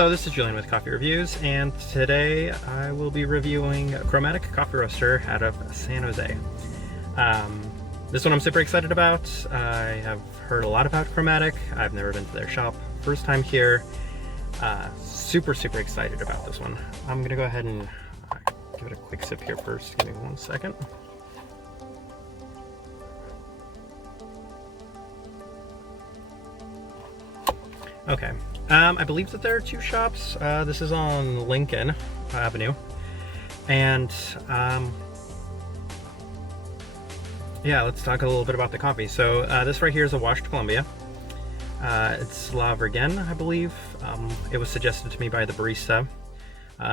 Hello, this is Julian with Coffee Reviews, and today I will be reviewing Chromatic Coffee Roaster out of San Jose. This one I'm super excited about. I have heard a lot about Chromatic. I've never been to their shop. First time here. Super excited about this one. I'm gonna go ahead and give it a quick sip here first. Give me 1 second. Okay. I believe that there are two shops. This is on Lincoln Avenue. And yeah, let's talk a little bit about the coffee. So this right here is a washed Colombia. It's La Virgen, I believe. It was suggested to me by the barista.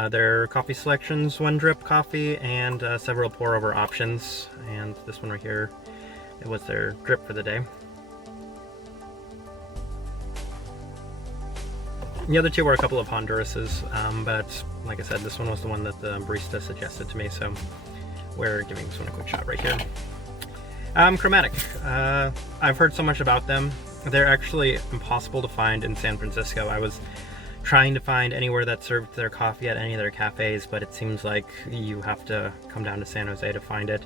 Their coffee selections, 1 drip coffee and several pour over options. And this one right here, it was their drip for the day. The other two were a couple of Honduras's, but like I said, this one was the one that the barista suggested to me, so we're giving this one a quick shot right here. Chromatic. I've heard so much about them. They're actually impossible to find in San Francisco. I was trying to find anywhere that served their coffee at any of their cafes, but it seems like you have to come down to San Jose to find it.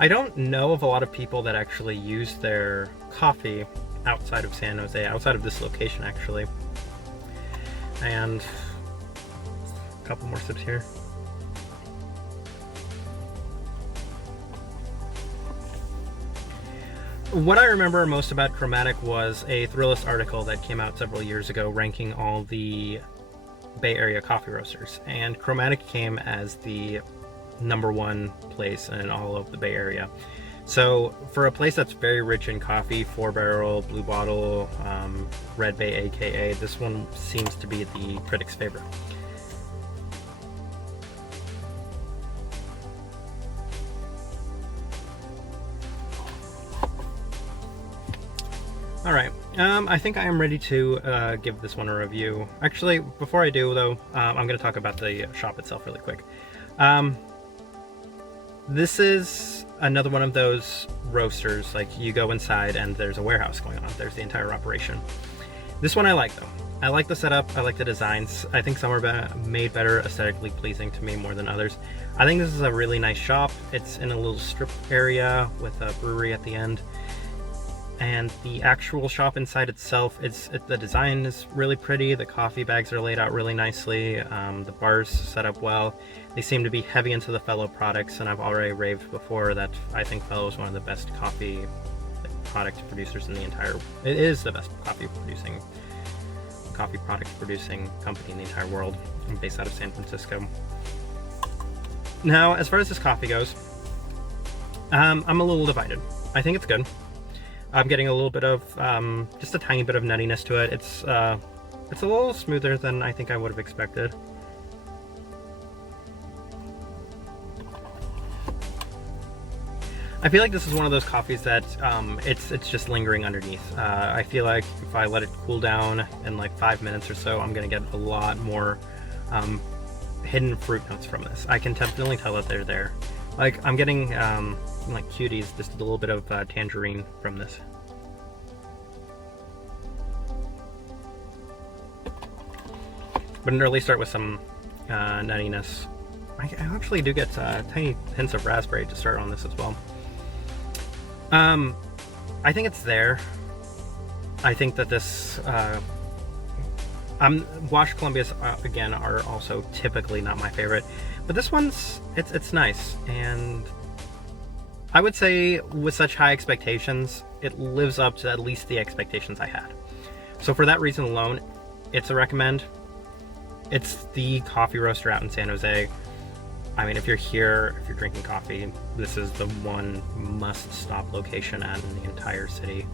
I don't know of a lot of people that actually use their coffee outside of San Jose, outside of this location actually. And a couple more sips here. What I remember most about Chromatic was a Thrillist article that came out several years ago ranking all the Bay Area coffee roasters, and Chromatic came as the #1 place in all of the Bay Area. So for a place that's very rich in coffee, 4-barrel, blue bottle, Red Bay aka, this one seems to be the critics' favorite. Alright, I think I am ready to give this one a review. Actually, before I do though, I'm going to talk about the shop itself really quick. This is another one of those roasters, like you go inside and there's a warehouse going on. There's the entire operation. This one I like though. I like the setup, I like the designs. I think some are made better, aesthetically pleasing to me more than others. I think this is a really nice shop. It's in a little strip area with a brewery at the end. And the actual shop inside itself, the design is really pretty. The coffee bags are laid out really nicely. The bar's set up well. They seem to be heavy into the Fellow products, and I've already raved before that I think Fellow is one of the best coffee product producers in the entire. It is the best coffee product producing company in the entire world. I'm based out of San Francisco. Now, as far as this coffee goes, I'm a little divided. I think it's good. I'm getting a little bit of, just a tiny bit of nuttiness to it. It's a little smoother than I think I would have expected. I feel like this is one of those coffees that it's just lingering underneath. I feel like if I let it cool down in like 5 minutes or so, I'm gonna get a lot more hidden fruit notes from this. I can definitely tell that they're there. Like I'm getting like cuties, just a little bit of tangerine from this. But an early start with some nuttiness. I actually do get tiny hints of raspberry to start on this as well. I think it's there. I think that this washed Colombias again are also typically not my favorite, but this one's it's nice, and I would say with such high expectations, it lives up to at least the expectations I had. So for that reason alone, it's a recommend. It's the coffee roaster out in San Jose. I mean, if you're here, if you're drinking coffee, this is the one must-stop location in the entire city.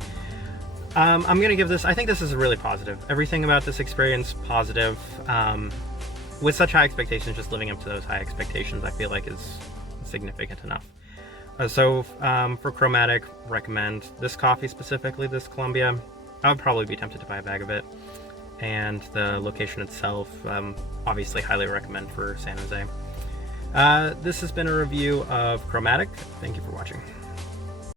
I'm going to give this, I think this is really positive. Everything about this experience, positive. With such high expectations, just living up to those high expectations, I feel like is significant enough. So for Chromatic, recommend this coffee specifically, this Colombia. I would probably be tempted to buy a bag of it. And the location itself, obviously highly recommend for San Jose. This has been a review of Chromatic. Thank you for watching.